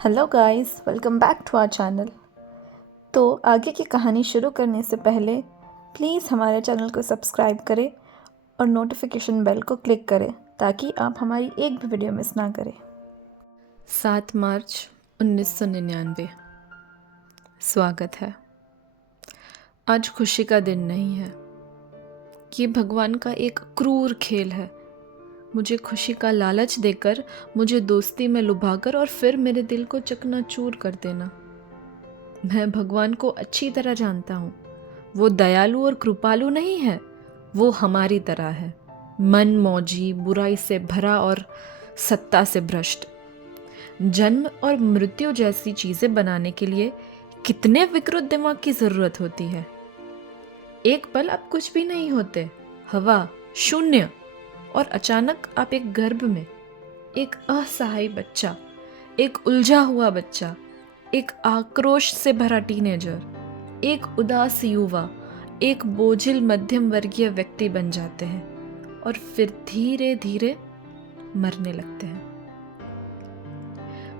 Hello guys, welcome back to our channel. तो आगे की कहानी शुरू करने से पहले प्लीज़ हमारे चैनल को सब्सक्राइब करें और नोटिफिकेशन बेल को क्लिक करें ताकि आप हमारी एक भी वीडियो मिस ना करें। 7 मार्च 1999। स्वागत है। आज खुशी का दिन नहीं है। ये भगवान का एक क्रूर खेल है। मुझे खुशी का लालच देकर, मुझे दोस्ती में लुभाकर और फिर मेरे दिल को चकनाचूर कर देना। मैं भगवान को अच्छी तरह जानता हूँ। वो दयालु और कृपालु नहीं है। वो हमारी तरह है, मन मौजी, बुराई से भरा और सत्ता से भ्रष्ट। जन्म और मृत्यु जैसी चीजें बनाने के लिए कितने विकृत दिमाग की जरूरत होती है। एक पल आप कुछ भी नहीं होते, हवा, शून्य, और अचानक आप एक गर्भ में, एक असहाय बच्चा, एक उलझा हुआ बच्चा, एक आक्रोश से भरा टीनेजर, एक उदास युवा, एक बोझिल मध्यम वर्गीय व्यक्ति बन जाते हैं और फिर धीरे धीरे मरने लगते हैं।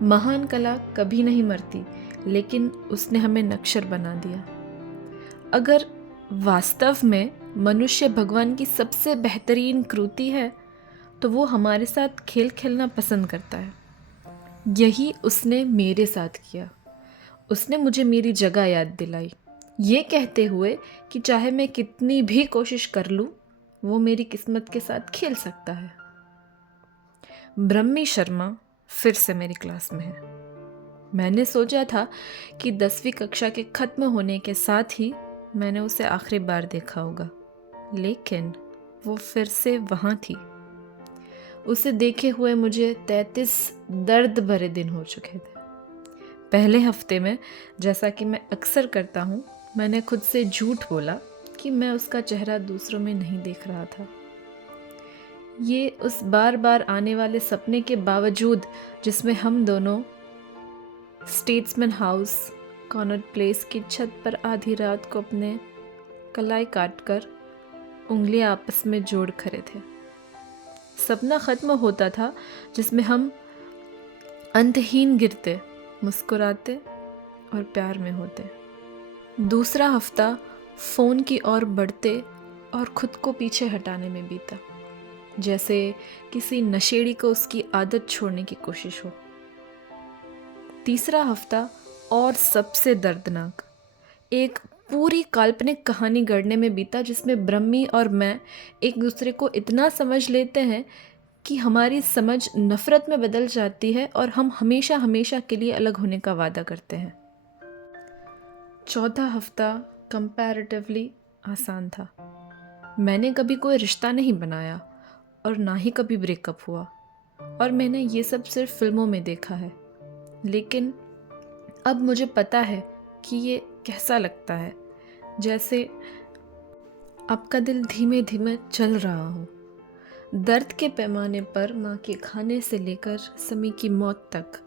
महान कला कभी नहीं मरती, लेकिन उसने हमें नक्शर बना दिया। अगर वास्तव में मनुष्य भगवान की सबसे बेहतरीन कृति है, तो वो हमारे साथ खेल खेलना पसंद करता है। यही उसने मेरे साथ किया। उसने मुझे मेरी जगह याद दिलाई, ये कहते हुए कि चाहे मैं कितनी भी कोशिश कर लूं, वो मेरी किस्मत के साथ खेल सकता है। ब्रह्मी शर्मा फिर से मेरी क्लास में है। मैंने सोचा था कि 10वीं कक्षा के खत्म होने के साथ ही मैंने उसे आखिरी बार देखा होगा, लेकिन वो फिर से वहाँ थी। उसे देखे हुए मुझे 33 दर्द भरे दिन हो चुके थे। पहले हफ्ते में, जैसा कि मैं अक्सर करता हूँ, मैंने खुद से झूठ बोला कि मैं उसका चेहरा दूसरों में नहीं देख रहा था। ये उस बार बार आने वाले सपने के बावजूद, जिसमें हम दोनों स्टेट्समैन हाउस, कॉनॉट प्लेस की छत पर आधी रात को अपने कलाई काटकर उंगलियां आपस में जोड़ खड़े थे। सपना खत्म होता था, जिसमें हम अंतहीन गिरते, मुस्कुराते और प्यार में होते। दूसरा हफ्ता फोन की ओर बढ़ते और खुद को पीछे हटाने में बीता, जैसे किसी नशेड़ी को उसकी आदत छोड़ने की कोशिश हो। तीसरा हफ्ता और सबसे दर्दनाक, एक पूरी काल्पनिक कहानी गढ़ने में बीता, जिसमें ब्रह्मी और मैं एक दूसरे को इतना समझ लेते हैं कि हमारी समझ नफरत में बदल जाती है और हम हमेशा हमेशा के लिए अलग होने का वादा करते हैं। चौथा हफ्ता कंपैरेटिवली आसान था। मैंने कभी कोई रिश्ता नहीं बनाया और ना ही कभी ब्रेकअप हुआ, और मैंने ये सब सिर्फ फिल्मों में देखा है। लेकिन अब मुझे पता है कि ये कैसा लगता है, जैसे आपका दिल धीमे धीमे चल रहा हो। दर्द के पैमाने पर माँ के खाने से लेकर समी की मौत तक,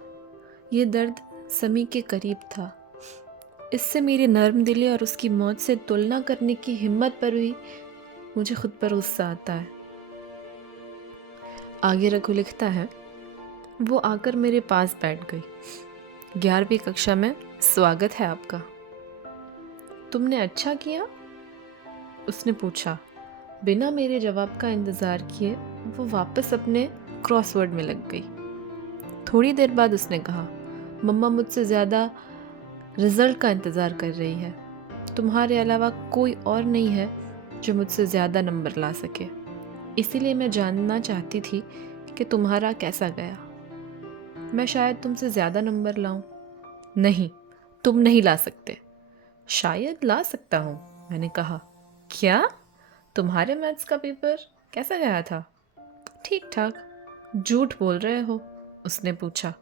ये दर्द समी के करीब था। इससे मेरी नर्म दिली और उसकी मौत से तुलना करने की हिम्मत पर भी मुझे खुद पर गुस्सा आता है। आगे रघु लिखता है, वो आकर मेरे पास बैठ गई। 11वीं कक्षा में स्वागत है आपका। तुमने अच्छा किया? उसने पूछा। बिना मेरे जवाब का इंतज़ार किए वो वापस अपने क्रॉसवर्ड में लग गई। थोड़ी देर बाद उसने कहा, मम्मा मुझसे ज़्यादा रिजल्ट का इंतज़ार कर रही है। तुम्हारे अलावा कोई और नहीं है जो मुझसे ज़्यादा नंबर ला सके। इसीलिए मैं जानना चाहती थी कि तुम्हारा कैसा गया। मैं शायद तुमसे ज़्यादा नंबर लाऊं। नहीं, तुम नहीं ला सकते। शायद ला सकता हूँ, मैंने कहा। क्या? तुम्हारे मैथ्स का पेपर कैसा गया था? ठीक ठाक। झूठ बोल रहे हो? उसने पूछा।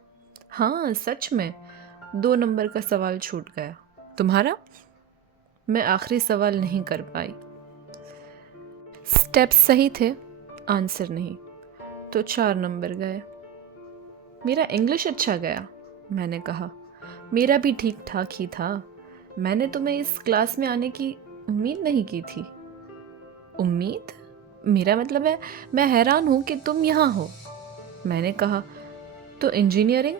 हाँ, सच में 2 नंबर का सवाल छूट गया। तुम्हारा? मैं आखिरी सवाल नहीं कर पाई। स्टेप्स सही थे, आंसर नहीं, तो 4 नंबर गए। मेरा इंग्लिश अच्छा गया, मैंने कहा। मेरा भी ठीक ठाक ही था। मैंने तुम्हें इस क्लास में आने की उम्मीद नहीं की थी। उम्मीद? मेरा मतलब है, मैं हैरान हूँ कि तुम यहाँ हो, मैंने कहा। तो इंजीनियरिंग?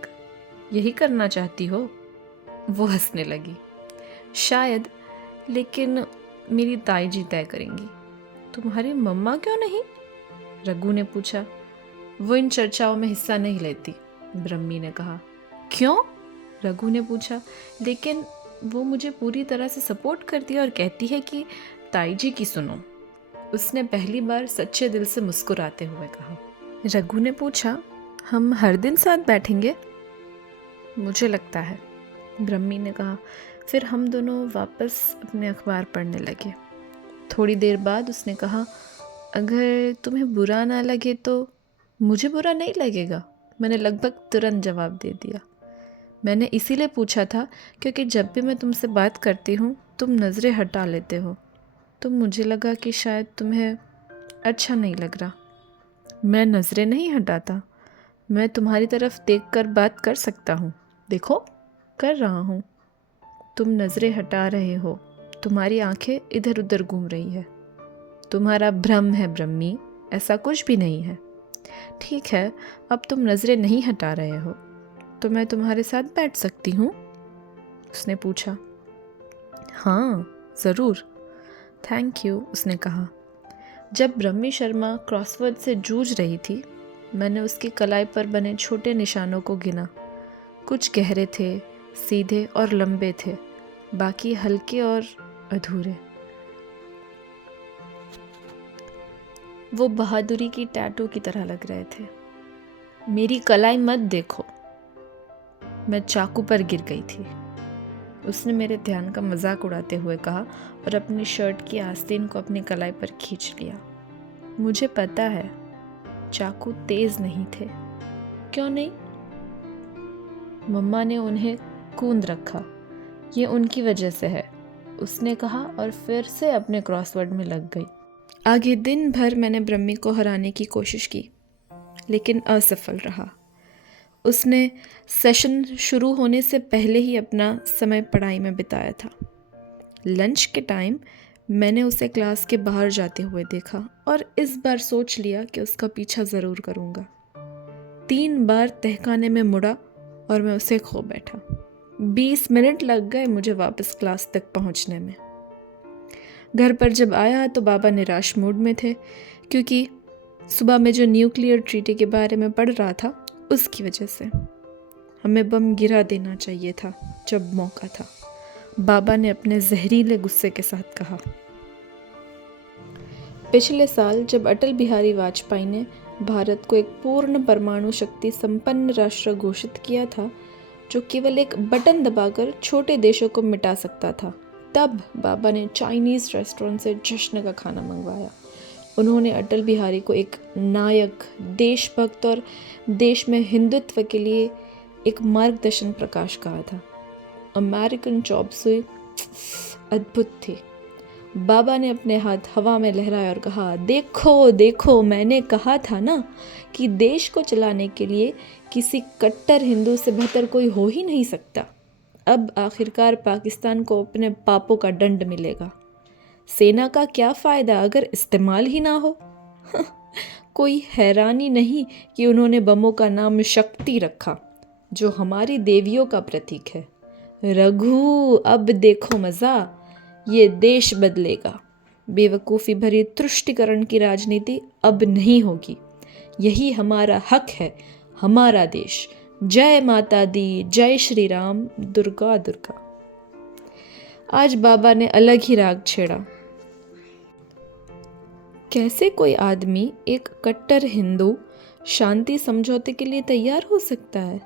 यही करना चाहती हो? वो हंसने लगी। शायद, लेकिन मेरी ताई जी तय करेंगी। तुम्हारी मम्मा क्यों नहीं? रघु ने पूछा। वो इन चर्चाओं में हिस्सा नहीं लेती, ब्रह्मी ने कहा। क्यों? रघु ने पूछा। लेकिन वो मुझे पूरी तरह से सपोर्ट करती है और कहती है कि ताई जी की सुनो। उसने पहली बार सच्चे दिल से मुस्कुराते हुए कहा। रघु ने पूछा, हम हर दिन साथ बैठेंगे? मुझे लगता है, ब्रह्मी ने कहा। फिर हम दोनों वापस अपने अखबार पढ़ने लगे। थोड़ी देर बाद उसने कहा, अगर तुम्हें बुरा ना लगे तो? मुझे बुरा नहीं लगेगा, मैंने लगभग तुरंत जवाब दे दिया। मैंने इसीलिए पूछा था क्योंकि जब भी मैं तुमसे बात करती हूँ तुम नज़रें हटा लेते हो, तो मुझे लगा कि शायद तुम्हें अच्छा नहीं लग रहा। मैं नज़रें नहीं हटाता, मैं तुम्हारी तरफ देखकर बात कर सकता हूँ। देखो, कर रहा हूँ। तुम नज़रें हटा रहे हो, तुम्हारी आंखें इधर उधर घूम रही है। तुम्हारा भ्रम है ब्रह्मी, ऐसा कुछ भी नहीं है। ठीक है, अब तुम नज़रें नहीं हटा रहे हो तो मैं तुम्हारे साथ बैठ सकती हूँ? उसने पूछा। हाँ, ज़रूर। थैंक यू, उसने कहा। जब ब्रह्मी शर्मा क्रॉसवर्ड से जूझ रही थी, मैंने उसकी कलाई पर बने छोटे निशानों को गिना। कुछ गहरे थे, सीधे और लंबे थे, बाकी हल्के और अधूरे। वो बहादुरी की टैटू की तरह लग रहे थे। मेरी कलाई मत देखो। मैं चाकू पर गिर गई थी, उसने मेरे ध्यान का मजाक उड़ाते हुए कहा और अपनी शर्ट की आस्तीन को अपनी कलाई पर खींच लिया। मुझे पता है, चाकू तेज नहीं थे। क्यों नहीं? मम्मा ने उन्हें कूंद रखा, ये उनकी वजह से है, उसने कहा और फिर से अपने क्रॉसवर्ड में लग गई। आगे दिन भर मैंने ब्रह्मी को हराने की कोशिश की, लेकिन असफल रहा। उसने सेशन शुरू होने से पहले ही अपना समय पढ़ाई में बिताया था। लंच के टाइम मैंने उसे क्लास के बाहर जाते हुए देखा और इस बार सोच लिया कि उसका पीछा ज़रूर करूँगा। 3 बार तहखाने में मुड़ा और मैं उसे खो बैठा। 20 मिनट लग गए मुझे वापस क्लास तक पहुँचने में। घर पर जब आया तो बाबा निराश मूड में थे, क्योंकि सुबह में जो न्यूक्लियर ट्रीटी के बारे में पढ़ रहा था उसकी वजह से। हमें बम गिरा देना चाहिए था जब मौका था, बाबा ने अपने जहरीले गुस्से के साथ कहा। पिछले साल जब अटल बिहारी वाजपेयी ने भारत को एक पूर्ण परमाणु शक्ति संपन्न राष्ट्र घोषित किया था, जो केवल एक बटन दबाकर छोटे देशों को मिटा सकता था, तब बाबा ने चाइनीज़ रेस्टोरेंट से जश्न का खाना मंगवाया। उन्होंने अटल बिहारी को एक नायक, देशभक्त और देश में हिंदुत्व के लिए एक मार्गदर्शन प्रकाश कहा था। अमेरिकन चॉप सुई अद्भुत थी। बाबा ने अपने हाथ हवा में लहराए और कहा, देखो देखो, मैंने कहा था ना कि देश को चलाने के लिए किसी कट्टर हिंदू से बेहतर कोई हो ही नहीं सकता। अब आखिरकार पाकिस्तान को अपने पापों का दंड मिलेगा। सेना का क्या फ़ायदा अगर इस्तेमाल ही ना हो। कोई हैरानी नहीं कि उन्होंने बमों का नाम शक्ति रखा, जो हमारी देवियों का प्रतीक है। रघु, अब देखो मज़ा, ये देश बदलेगा। बेवकूफ़ी भरी तुष्टीकरण की राजनीति अब नहीं होगी। यही हमारा हक है, हमारा देश। जय माता दी, जय श्री राम, दुर्गा दुर्गा। आज बाबा ने अलग ही राग छेड़ा। कैसे कोई आदमी एक कट्टर हिंदू शांति समझौते के लिए तैयार हो सकता है?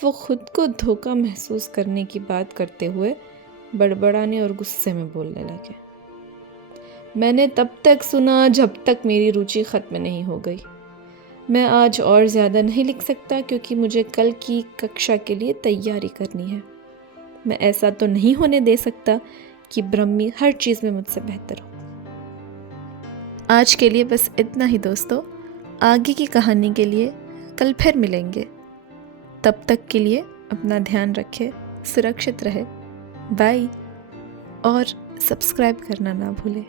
वो खुद को धोखा महसूस करने की बात करते हुए बड़बड़ाने और गुस्से में बोलने लगे। मैंने तब तक सुना जब तक मेरी रुचि खत्म नहीं हो गई। मैं आज और ज़्यादा नहीं लिख सकता क्योंकि मुझे कल की कक्षा के लिए तैयारी करनी है। मैं ऐसा तो नहीं होने दे सकता कि ब्रह्मी हर चीज़ में मुझसे बेहतर हो। आज के लिए बस इतना ही दोस्तों। आगे की कहानी के लिए कल फिर मिलेंगे। तब तक के लिए अपना ध्यान रखें, सुरक्षित रहे। बाय और सब्सक्राइब करना ना भूलें।